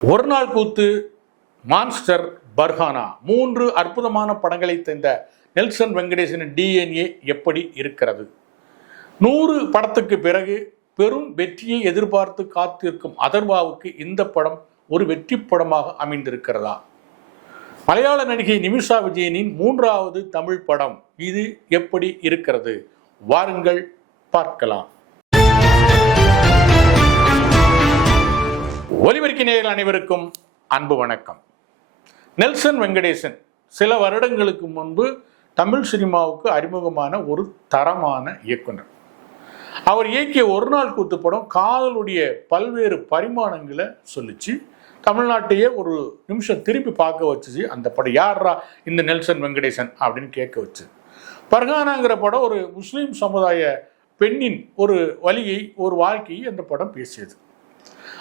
ஒரு நாள் கூத்து, மான்ஸ்டர், பர்ஹானா மூன்று அற்புதமான படங்களை தந்த நெல்சன் வெங்கடேசனின் டிஎன்ஏ எப்படி இருக்கிறது? 100 படத்துக்கு பிறகு பெரும் வெற்றியை எதிர்பார்த்து காத்திருக்கும் அதர்வாவுக்கு இந்த படம் ஒரு வெற்றி படமாக அமைந்திருக்கிறதா? மலையாள நடிகை நிமிஷா விஜயனின் 3வது தமிழ் படம் இது எப்படி இருக்கிறது? வாருங்கள் பார்க்கலாம். ஒலிபெருக்கி நேயர்கள் அனைவருக்கும் அன்பு வணக்கம். நெல்சன் வெங்கடேசன் சில வருடங்களுக்கு முன்பு தமிழ் சினிமாவுக்கு அறிமுகமான ஒரு தரமான இயக்குனர். அவர் இயக்கிய ஒரு நாள் கூத்து படம் காதலுடைய பல்வேறு பரிமாணங்களை சொல்லிச்சு. தமிழ்நாட்டையே ஒரு நிமிஷம் திருப்பி பார்க்க வச்சுச்சு. அந்த படம் யாரா இந்த நெல்சன் வெங்கடேசன் அப்படின்னு கேட்க வச்சு. பர்ஹானாங்கிற படம் ஒரு முஸ்லீம் சமுதாய பெண்ணின் ஒரு வலியை, ஒரு வாழ்க்கையை அந்த படம் பேசியது.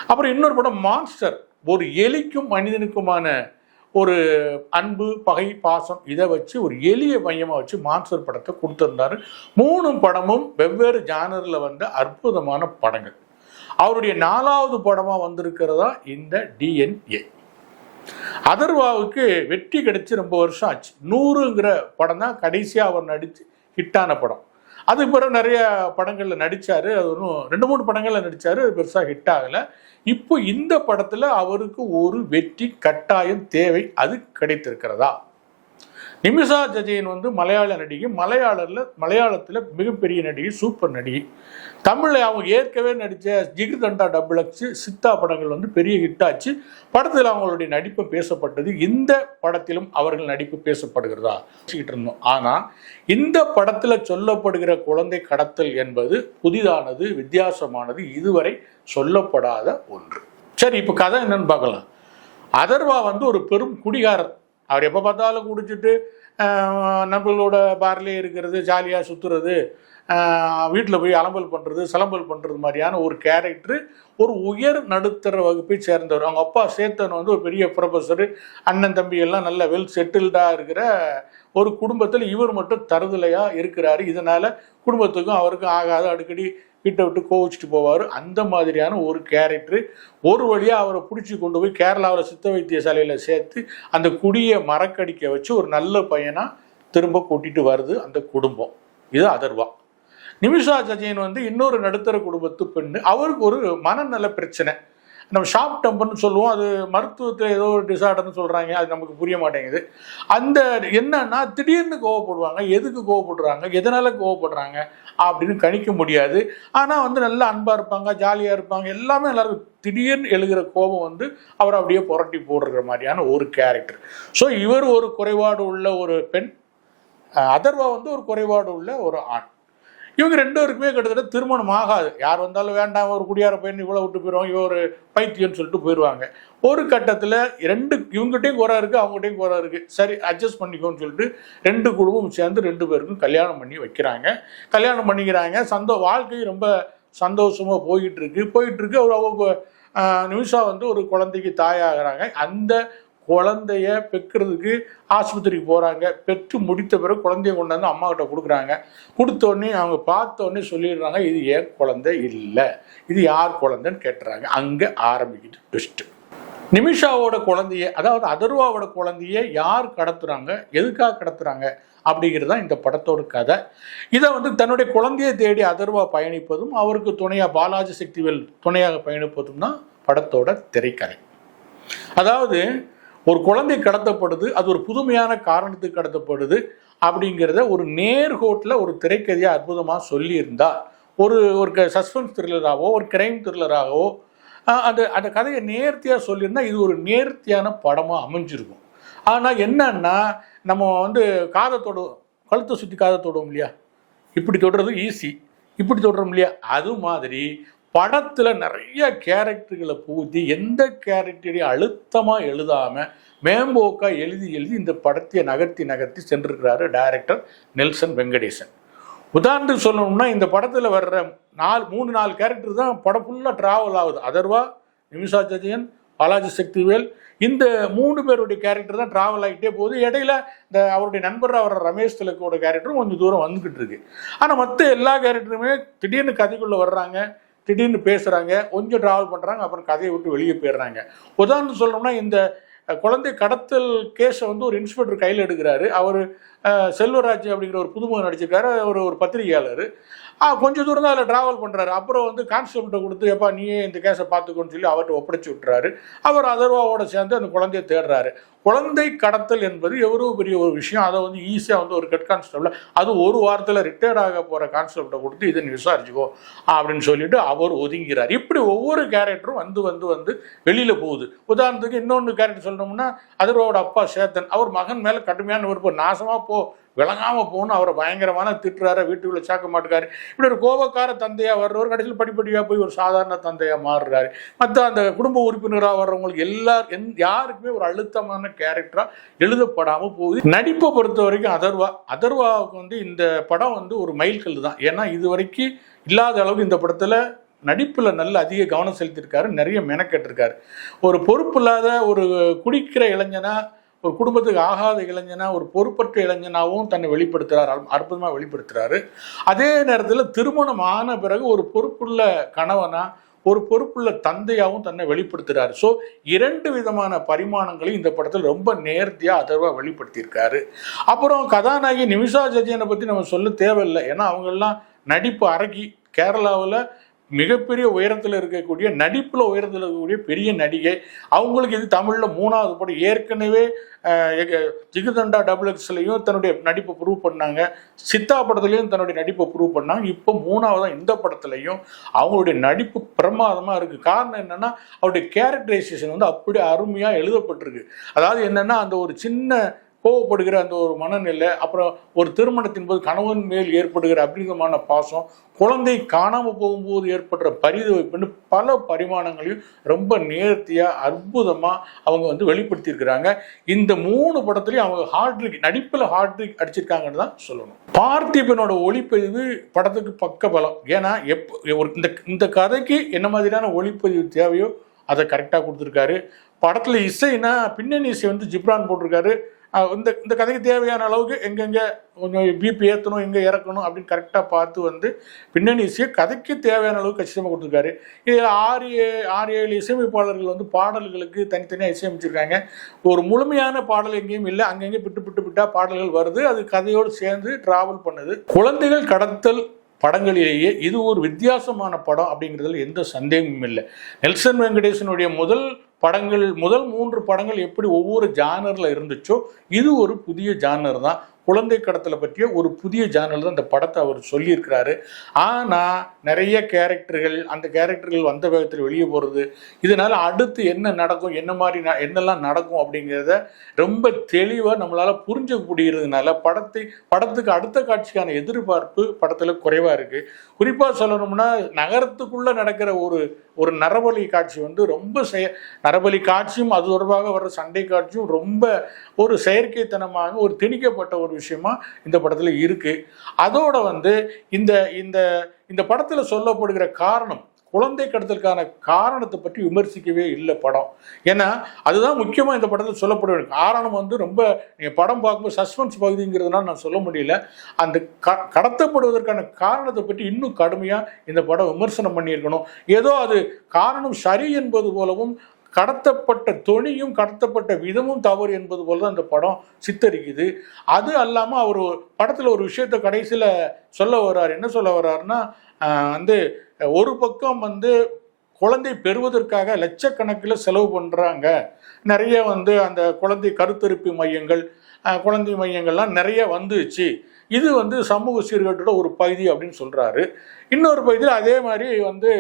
அப்புறம் இன்னொரு படம் மான்ஸ்டர், ஒரு எலிக்கும் மனிதனுக்குமான ஒரு அன்பு, பகை, பாசம் இதை வச்சு ஒரு எளிய மையமாக வச்சு மான்ஸ்டர் படத்தை கொடுத்துருந்தாரு. 3 படமும் வெவ்வேறு ஜானரில் வந்த அற்புதமான படங்கள். அவருடைய 4வது படமாக வந்திருக்கிறதா இந்த டிஎன்ஏ. அதர்வாவுக்கு வெற்றி கிடைச்சி ரொம்ப வருஷம் ஆச்சு. 100ங்கிற படம் தான் கடைசியாக அவர் நடித்து ஹிட்டான படம். அதுக்கு பிறகு நிறைய படங்களில் நடித்தார். அது ஒன்றும் 2-3 படங்களில் நடித்தார். அது பெருசாக ஹிட் ஆகலை. இப்போ இந்த படத்தில் அவருக்கு ஒரு வெற்றி கட்டாயம் தேவை. அது கிடைத்திருக்கிறதா? நிமிஷா விஜயன் மலையாள நடிகை. மலையாளத்தில் மிகப்பெரிய நடிகை, சூப்பர் நடிகை. தமிழில் அவங்க ஏற்கனவே நடித்த ஜிகிர்தண்டா, டபுள் எக்ஸ், சித்தா படங்கள் பெரிய ஹிட் ஆச்சு. படத்தில் அவங்களுடைய நடிப்பு பேசப்பட்டது. இந்த படத்திலும் அவர்கள் நடிப்பு பேசப்படுகிறதா இருந்தோம். ஆனால் இந்த படத்தில் சொல்லப்படுகிற குழந்தை கடத்தல் என்பது புதிதானது, வித்தியாசமானது, இதுவரை சொல்லப்படாத ஒன்று. சரி, இப்போ கதை என்னன்னு பார்க்கலாம். அதர்வா ஒரு பெரும் குடிகாரர். அவர் எப்போ பார்த்தாலும் குடிச்சிட்டு நண்பர்களோட பார்லே இருக்கிறது, ஜாலியாக சுற்றுறது, வீட்டில் போய் அலம்பல் பண்ணுறது, சலம்பல் பண்ணுறது மாதிரியான ஒரு கேரக்டரு. ஒரு உயர் நடுத்தர வகுப்பை சேர்ந்தவர். அவங்க அப்பா சேத்தன் ஒரு பெரிய ப்ரொஃபஸரு, அண்ணன் தம்பி எல்லாம் நல்ல வெல் செட்டில்டாக இருக்கிற ஒரு குடும்பத்தில் இவர் மட்டும் தருதலையாக இருக்கிறாரு. இதனால் குடும்பத்துக்கும் அவருக்கும் ஆகாத, அடிக்கடி வீட்டை விட்டு கோவிச்சிட்டு போவார். அந்த மாதிரியான ஒரு கேரக்டரு. ஒரு வழியாக அவரை பிடிச்சி கொண்டு போய் கேரளாவில் சித்த வைத்தியசாலையில் சேர்த்து அந்த குடியை மறக்கடிக்க வச்சு ஒரு நல்ல பையனாக திரும்ப கூட்டிகிட்டு வருது அந்த குடும்பம். இது அதர்வா. நிமிஷா விஜயன் இன்னொரு நடுத்தர குடும்பத்து பெண்ணு. அவருக்கு ஒரு மனநல பிரச்சனை. நம்ம ஷார்ட் டெம்பர்னு சொல்லுவோம். அது மருத்துவத்தில் ஏதோ ஒரு டிசார்டர்னு சொல்கிறாங்க. அது நமக்கு புரிய மாட்டேங்குது. அந்த என்னன்னா திடீர்னு கோவப்படுவாங்க. எதுக்கு கோவப்படுறாங்க, எதனால் கோவப்படுறாங்க அப்படின்னு கணிக்க முடியாது. ஆனால் நல்லா அன்பாக இருப்பாங்க, ஜாலியாக இருப்பாங்க. எல்லாமே எல்லாருக்கும் திடீர்னு எழுகிற கோபம் அவரை அப்படியே புரட்டி போடுற மாதிரியான ஒரு கேரக்டர். ஸோ இவர் ஒரு குறைபாடு உள்ள ஒரு பெண், அதர்வா ஒரு குறைபாடு உள்ள ஒரு ஆண். இவங்க 2 பேருக்குமே கிட்டத்தட்ட திருமணம் ஆகாது. யார் வந்தாலும் வேண்டாம், ஒரு குடியார பையன் இவ்வளோ விட்டு போயிடுவாங்க, இவ ஒரு பைத்தியம்னு சொல்லிட்டு போயிடுவாங்க. ஒரு கட்டத்தில் இவங்ககிட்டையும் குறை இருக்குது, அவங்ககிட்டையும் குறை இருக்குது. சரி, அட்ஜஸ்ட் பண்ணிக்கோன்னு சொல்லிட்டு 2 குடும்பமும் சேர்ந்து 2 பேருக்கும் கல்யாணம் பண்ணி வைக்கிறாங்க. கல்யாணம் பண்ணிக்கிறாங்க. வாழ்க்கையும் ரொம்ப சந்தோஷமாக போயிட்டு இருக்கு. அவங்க நிமிஷா ஒரு குழந்தைக்கு தாயாகிறாங்க. அந்த குழந்தைய பெக்கிறதுக்கு ஆஸ்பத்திரிக்கு போகிறாங்க. பெற்று முடித்த பிறகு குழந்தைய கொண்டாந்து அம்மா கிட்ட கொடுக்குறாங்க. கொடுத்தோடனே அவங்க பார்த்தோடனே சொல்லிடுறாங்க, இது ஏன் குழந்தை இல்லை, இது யார் குழந்தைன்னு கேட்டுறாங்க. அங்கே ஆரம்பிக்கிட்டு ட்விஸ்ட்டு. நிமிஷாவோட குழந்தைய, அதாவது அதர்வாவோட குழந்தைய யார் கடத்துறாங்க, எதுக்காக கடத்துறாங்க அப்படிங்கிறது தான் இந்த படத்தோட கதை. இதை தன்னுடைய குழந்தையை தேடி அதர்வா பயணிப்பதும், அவருக்கு துணையாக பாலாஜி சக்திவேல் துணையாக பயணிப்பதும் தான் படத்தோட திரைக்கதை. அதாவது ஒரு குழந்தை கடத்தப்படுது, அது ஒரு புதுமையான காரணத்துக்கு கடத்தப்படுது அப்படிங்கிறத ஒரு நேர்கோட்டில் ஒரு திரைக்கதையாக அற்புதமாக சொல்லியிருந்தா, ஒரு சஸ்பென்ஸ் த்ரில்லராகவோ ஒரு கிரைம் த்ரில்லராகவோ அந்த கதையை நேர்த்தியாக சொல்லியிருந்தா இது ஒரு நேர்த்தியான படமாக அமைஞ்சிருக்கும். ஆனால் என்னன்னா, நம்ம காதை தொடுவோம், கழுத்தை சுற்றி காதை தொடுவோம் இல்லையா, இப்படி தொடுறது ஈஸி, இப்படி தொடுறோம் இல்லையா, அது மாதிரி படத்தில் நிறைய கேரக்டர்களை பூத்தி எந்த கேரக்டரையும் அழுத்தமாக எழுதாமல் மேம்போக்காக எழுதி இந்த படத்தை நகர்த்தி சென்றிருக்கிறாரு டைரக்டர் நெல்சன் வெங்கடேசன். உதாரணத்துக்கு சொல்லணும்னா, இந்த படத்தில் வர்ற 3-4 கேரக்டர் தான் படம் ஃபுல்லாக ட்ராவல் ஆகுது. அதர்வா, நிமிஷா விஜயன், பாலாஜி சக்திவேல், இந்த 3 பேருடைய கேரக்டர் தான் ட்ராவல் ஆகிட்டே போகுது. இடையில இந்த அவருடைய நண்பராக வர்ற ரமேஷ் திலக்கோட கேரக்டரும் கொஞ்சம் தூரம் வந்துக்கிட்டு இருக்கு. ஆனால் மற்ற எல்லா கேரக்டருமே திடீர்னு கதைக்குள்ளே வர்றாங்க, திடீர்னு பேசுகிறாங்க, கொஞ்சம் ட்ராவல் பண்ணுறாங்க, அப்புறம் கதையை விட்டு வெளியே போயிடுறாங்க. உதாரணம் சொல்லணும்னா இந்த குழந்தை கடத்தல் கேஸை வந்து ஒரு இன்ஸ்பெக்டர் கையில் எடுக்கிறாரு. அவர் செல்வராஜ் அப்படிங்கிற ஒரு புதுமுகம் நடிச்சிருக்காரு. ஒரு பத்திரிகையாளர். கொஞ்சம் தூரம் தான் அதில் ட்ராவல் பண்ணுறாரு. அப்புறம் வந்து கான்ஸ்டபிள்கிட்ட கொடுத்து, எப்பா நீயே இந்த கேஸை பார்த்துக்கோன்னு சொல்லி அவர்கிட்ட ஒப்படைச்சி விட்டுறாரு. அவர் அதர்வாவோட சேர்ந்து அந்த குழந்தையை தேடுறாரு. குழந்தை கடத்தல் என்பது எவ்வளோ பெரிய ஒரு விஷயம். அதை வந்து ஈஸியாக வந்து ஒரு ஹெட் கான்ஸ்டபிள், அது ஒரு வாரத்தில் ரிட்டையர்ட் ஆக போகிற கான்ஸ்டபிள்கிட்ட கொடுத்து இதை நீ விசாரிச்சுக்கோ அப்படின்னு சொல்லிட்டு அவர் ஒதுங்கிறார். இப்படி ஒவ்வொரு கேரக்டரும் வந்து வந்து வந்து வெளியில் போகுது. உதாரணத்துக்கு இன்னொன்று கேரக்டர் சொல்லணும்னா, அதர்வாவோட அப்பா சேத்தன், அவர் மகன் மேலே கடுமையான விருப்பம், நாசமாக போ, விளங்காமல் போகணும், அவரை பயங்கரமான திட்டுறாரு, வீட்டுக்குள்ளே சேர்க்க மாட்டேக்காரு. இப்படி ஒரு கோபக்கார தந்தையாக வர்றவர் கடைசியில் படிப்படியாக போய் ஒரு சாதாரண தந்தையாக மாறுறாரு. மற்ற அந்த குடும்ப உறுப்பினராக வர்றவங்களுக்கு யாருக்குமே ஒரு அழுத்தமான கேரக்டராக எழுதப்படாமல் போகுது. நடிப்பை பொறுத்த வரைக்கும் அதர்வாவுக்கு வந்து இந்த படம் வந்து ஒரு மைல்கல் தான். ஏன்னா இது வரைக்கும் இல்லாத அளவுக்கு இந்த படத்தில் நடிப்பில் நல்ல அதிக கவனம் செலுத்தியிருக்காரு, நிறைய மெனக்கெட்டிருக்காரு. ஒரு பொறுப்பு இல்லாத ஒரு குடிக்கிற இளைஞனா, ஒரு குடும்பத்துக்கு ஆகாத இளைஞனா, ஒரு பொறுப்பற்ற இளைஞனாகவும் தன்னை வெளிப்படுத்துகிறார், அற்புதமாக வெளிப்படுத்துகிறாரு. அதே நேரத்தில் திருமணம் ஆன பிறகு ஒரு பொறுப்புள்ள கணவனா, ஒரு பொறுப்புள்ள தந்தையாகவும் தன்னை வெளிப்படுத்துகிறார். ஸோ 2 விதமான பரிமாணங்களையும் இந்த படத்தில் ரொம்ப நேர்த்தியாக அதர்வா வெளிப்படுத்தியிருக்காரு. அப்புறம் கதாநாயகி நிமிஷா ஜஜியனை பற்றி நம்ம சொல்ல தேவையில்லை. ஏன்னா அவங்கெல்லாம் நடிப்பு அரக்கி. கேரளாவில் மிகப்பெரிய உயரத்தில் இருக்கக்கூடிய, நடிப்பில் உயரத்தில் இருக்கக்கூடிய பெரிய நடிகை. அவங்களுக்கு இது தமிழில் 3வது படம். ஏற்கனவே ஜிகிதண்டா XXலையும் தன்னுடைய நடிப்பை ப்ரூவ் பண்ணாங்க, சித்தா படத்துலையும் தன்னுடைய நடிப்பை ப்ரூவ் பண்ணாங்க. இப்போ 3வது இந்த படத்துலையும் அவங்களுடைய நடிப்பு பிரமாதமாக இருக்குது. காரணம் என்னென்னா, அவருடைய கேரக்டரைசேஷன் வந்து அப்படி அருமையாக எழுதப்பட்டிருக்கு. அதாவது என்னென்னா, அந்த ஒரு சின்ன கோவப்படுகிற அந்த ஒரு மனநிலை, அப்புறம் ஒரு திருமணத்தின் போது கணவன் மேல் ஏற்படுகிற அபரிதமான பாசம், குழந்தை காணாமல் போகும்போது ஏற்படுற பரிதவிப்புன்னு பல பரிமாணங்களையும் ரொம்ப நேர்த்தியாக அற்புதமாக அவங்க வந்து வெளிப்படுத்தியிருக்கிறாங்க. இந்த 3 படத்துலையும் அவங்க நடிப்பில் ஹார்ட்ரிக் அடிச்சிருக்காங்கன்னு தான் சொல்லணும். பார்த்திபனோட ஒளிப்பதிவு படத்துக்கு பக்க பலம். ஏன்னா இந்த கதைக்கு என்ன மாதிரியான ஒளிப்பதிவு தேவையோ அதை கரெக்டாக கொடுத்துருக்காரு. படத்தில் இசைனா பின்னணி இசை வந்து ஜிப்ரான் போட்டிருக்காரு. இந்த கதைக்கு தேவையான அளவுக்கு எங்கெங்கே கொஞ்சம் பிபி ஏற்றணும், எங்கே இறக்கணும் அப்படின்னு கரெக்டாக பார்த்து வந்து பின்னணி இசையை கதைக்கு தேவையான அளவுக்கு கச்சிதமாக கொடுத்துருக்காரு. இதில் 6-7 இசையமைப்பாளர்கள் வந்து பாடல்களுக்கு தனித்தனியாக இசையமைச்சிருக்காங்க. ஒரு முழுமையான பாடல் எங்கேயும் இல்லை, அங்கங்கே பிட்டு பாடல்கள் வருது. அது கதையோடு சேர்ந்து ட்ராவல் பண்ணுது. குழந்தைகள் கடத்தல் படங்களிலேயே இது ஒரு வித்தியாசமான படம் அப்படிங்கிறதுல எந்த சந்தேகமும் இல்லை. நெல்சன் வெங்கடேசனுடைய முதல் 3 படங்கள் எப்படி ஒவ்வொரு ஜானரில் இருந்துச்சோ, இது ஒரு புதிய ஜானர் தான். குழந்தை கடத்தலை பற்றிய ஒரு புதிய ஜானல் தான் இந்த படத்தை அவர் சொல்லியிருக்கிறாரு. ஆனால் நிறைய கேரக்டர்கள், அந்த கேரக்டர்கள் வந்த வேகத்தில் வெளியே போகிறது, இதனால் அடுத்து என்ன நடக்கும், என்னெல்லாம் நடக்கும் அப்படிங்கிறத ரொம்ப தெளிவாக நம்மளால் புரிஞ்சக்கூடியதுனால படத்துக்கு அடுத்த காட்சிக்கான எதிர்பார்ப்பு படத்தில் குறைவாக இருக்குது. குறிப்பாக சொல்லணும்னா, நகரத்துக்குள்ளே நடக்கிற ஒரு நரபலி காட்சி வந்து ரொம்ப நரபலி காட்சியும் அது தொடர்பாக வர்ற சண்டை காட்சியும் ரொம்ப ஒரு செயற்கைத்தனமாக ஒரு திணிக்கப்பட்ட ஒரு விஷயமா இந்த படத்தில் இருக்கு. அதோட வந்து இந்த படத்தில் சொல்லப்படுகிற காரணம், குழந்தை கடத்தலுக்கான காரணத்தை பற்றி விமர்சிக்கவே இல்லை படம். ஏன்னா அதுதான் முக்கியமாக இந்த படத்தில் சொல்லப்பட வேண்டும். காரணம் வந்து ரொம்ப நீங்கள் படம் பார்க்கும்போது சஸ்பென்ஸ் பகுதிங்கிறதுனால நான் சொல்ல முடியல. அந்த கடத்தப்படுவதற்கான காரணத்தை பற்றி இன்னும் கடுமையாக இந்த படம் விமர்சனம் பண்ணியிருக்கணும். ஏதோ அது காரணம் சரி என்பது போலவும், கடத்தப்பட்ட தொனியும் கடத்தப்பட்ட விதமும் தவறு என்பது போல தான் இந்த படம் சித்தரிக்குது. அது அல்லாமல் அவர் படத்தில் ஒரு விஷயத்தை கடைசியில் சொல்ல வர்றார். என்ன சொல்ல வர்றாருன்னா, வந்து ஒரு பக்கம் வந்து குழந்தை பெறுவதற்காக லட்சக்கணக்கில் செலவு பண்ணுறாங்க, நிறைய வந்து அந்த குழந்தை கருத்தரிப்பு மையங்கள், குழந்தை மையங்கள்லாம் நிறைய வந்துச்சு, இது வந்து சமூக சீர்கேட்டோட ஒரு பகுதி அப்படின்னு சொல்கிறாரு. இன்னொரு பகுதியில் அதே மாதிரி வந்து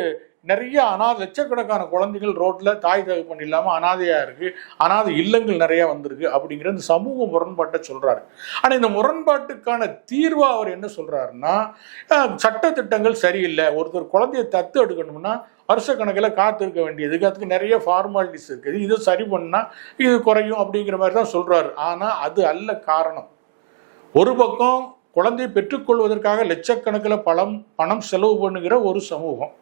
நிறைய லட்சக்கணக்கான குழந்தைகள் ரோட்டில் தாய் தகப்பன் இல்லாமல் அனாதையாக இருக்குது, அனாதை இல்லங்கள் நிறையா வந்திருக்கு அப்படிங்கிற இந்த சமூக முரண்பாட்டை சொல்கிறாரு. ஆனால் இந்த முரண்பாட்டுக்கான தீர்வாக அவர் என்ன சொல்கிறாருன்னா, சட்டத்திட்டங்கள் சரியில்லை, ஒருத்தர் குழந்தைய தத்து எடுக்கணும்னா வருஷக்கணக்கில் காத்திருக்க வேண்டியதுக்கு, அதுக்கு நிறைய ஃபார்மாலிட்டிஸ் இருக்குது, இதை சரி பண்ணால் இது குறையும் அப்படிங்கிற மாதிரி தான் சொல்கிறாரு. ஆனால் அது அல்ல காரணம். ஒரு பக்கம் குழந்தையை பெற்றுக்கொள்வதற்காக லட்சக்கணக்கில் பணம் செலவு பண்ணுகிற ஒரு சமூகம்,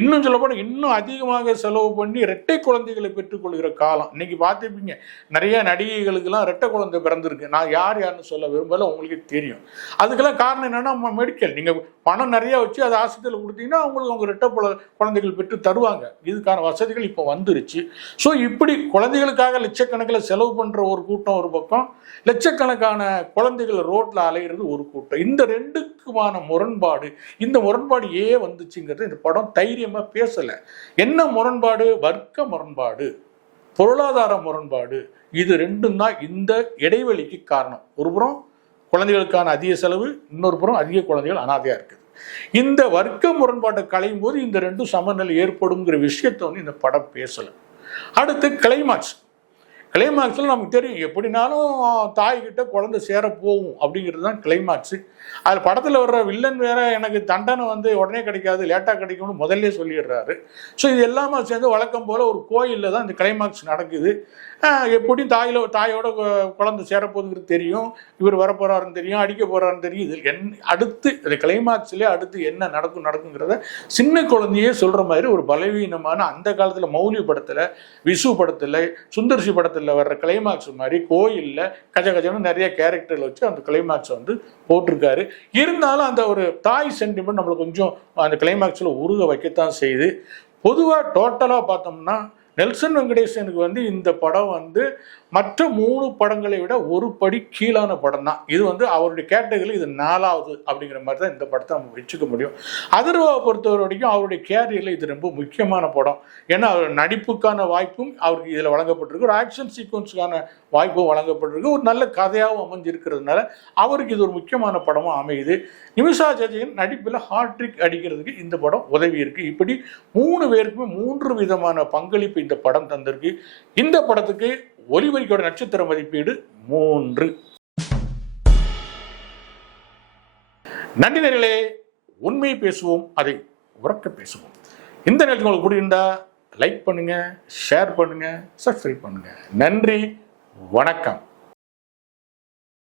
இன்னும் சொல்லப்போனால் இன்னும் அதிகமாக செலவு பண்ணி இரட்டை குழந்தைகளை பெற்றுக்கொள்கிற காலம். இன்னைக்கு பார்த்துப்பீங்க, நிறைய நடிகைகளுக்கெல்லாம் இரட்டை குழந்தை பிறந்திருக்கு. நான் யாருன்னு சொல்ல விரும்பல, உங்களுக்கு தெரியும். அதுக்கெல்லாம் காரணம் என்னன்னா, நம்ம மெடிக்கல், நீங்கள் பணம் நிறைய வச்சு அதை ஆஸ்பத்திரியில் கொடுத்தீங்கன்னா அவங்களுக்கு அவங்க இரட்டை குழந்தைகள் பெற்று தருவாங்க. இதுக்கான வசதிகள் இப்போ வந்துருச்சு. ஸோ இப்படி குழந்தைகளுக்காக லட்சக்கணக்கில் செலவு பண்ணுற ஒரு கூட்டம் ஒரு பக்கம், லட்சக்கணக்கான குழந்தைகள் ரோட்டில் அலைகிறது ஒரு கூட்டம். இந்த ரெண்டுக்குமான முரண்பாடு, இந்த முரண்பாடு ஏன் வந்துச்சுங்கிறது இந்த படம் தைரியமாக பேசலை. என்ன முரண்பாடு? வர்க்க முரண்பாடு, பொருளாதார முரண்பாடு. இது ரெண்டும் தான் இந்த இடைவெளிக்கு காரணம். ஒரு புறம் குழந்தைகளுக்கான அதிக செலவு, இன்னொரு புறம் அதிக குழந்தைகள் அனாதையாக இருக்குது. இந்த வர்க்க முரண்பாட்டை களையும் போது இந்த ரெண்டும் சமநிலை ஏற்படுங்கிற விஷயத்தை வந்து இந்த படம் பேசலை. அடுத்து கிளைமாக்ஸ். கிளைமாக்ஸில் நமக்கு தெரியும், எப்படினாலும் தாய்கிட்ட குழந்தை சேர போகும் அப்படிங்கிறது தான் கிளைமாக்ஸு. அதில் படத்தில் வர்ற வில்லன் வேற, எனக்கு தண்டனை வந்து உடனே கிடைக்காது, லேட்டாக கிடைக்கும்னு முதல்ல சொல்லிடுறாரு. ஸோ இது எல்லாமே சேர்ந்து வழக்கம் போல் ஒரு கோயிலில் தான் இந்த கிளைமாக்ஸ் நடக்குது. எப்படியும் தாயோட குழந்தை சேரப்போகுதுங்கிறது தெரியும், இவர் வரப்போறாருன்னு தெரியும், அடிக்க போறாருன்னு தெரியும். இதில் அடுத்து இந்த கிளைமாக்ஸ்லேயே அடுத்து என்ன நடக்குங்கிறத சின்ன குழந்தையே சொல்கிற மாதிரி ஒரு பலவீனமான, அந்த காலத்தில் மௌலி படத்தில், விசு படத்தில், சுந்தர்சி படத்தில் வர்ற கிளைமாக்ஸ் மாதிரி கோயிலில் கஜகஜன்னு நிறைய கேரக்டர்கள் வச்சு அந்த கிளைமாக்ஸை வந்து போட்டிருக்காரு. இருந்தாலும் அந்த ஒரு தாய் சென்டிமெண்ட் நம்மளை கொஞ்சம் அந்த கிளைமாக்ஸில் உருக வைக்கத்தான் செய்யுது. பொதுவாக டோட்டலாக பார்த்தோம்னா நெல்சன் வெங்கடேசனுக்கு வந்து இந்த படம் வந்து மற்ற 3 படங்களை விட ஒரு படி கீழான படம் தான். இது வந்து அவருடைய கேட்டகரியில் இது 4வது அப்படிங்கிற மாதிரி தான் இந்த படத்தை நம்ம வச்சுக்க முடியும். அதர்வாவை பொறுத்தவரை வரைக்கும் அவருடைய கேரியரில் இது ரொம்ப முக்கியமான படம். ஏன்னா அவர் நடிப்புக்கான வாய்ப்பும் அவருக்கு இதில் வழங்கப்பட்டிருக்கு, ஒரு ஆக்ஷன் சீக்வன்ஸுக்கான வாய்ப்பும் வழங்கப்பட்டிருக்கு, ஒரு நல்ல கதையாகவும் அமைஞ்சிருக்கிறதுனால அவருக்கு இது ஒரு முக்கியமான படமாக அமையுது. நிமிஷா ஜெயன் நடிப்பில் ஹாட்ரிக் அடிக்கிறதுக்கு இந்த படம் உதவி இருக்கு. இப்படி 3 பேருக்குமே 3 விதமான பங்களிப்பு இந்த படம் தந்திருக்கு. இந்த படத்துக்கு ஒலிபரிக்கோட நட்சத்திர மதிப்பீடு 3. நன்றி நேயர்களே, உண்மையை பேசுவோம், அதை உரக்க பேசுவோம். இந்த நேரத்தில் உங்களுக்கு பிடிச்சிருந்தா லைக் பண்ணுங்க, ஷேர் பண்ணுங்க, சப்ஸ்கிரைப் பண்ணுங்க. நன்றி, வணக்கம்.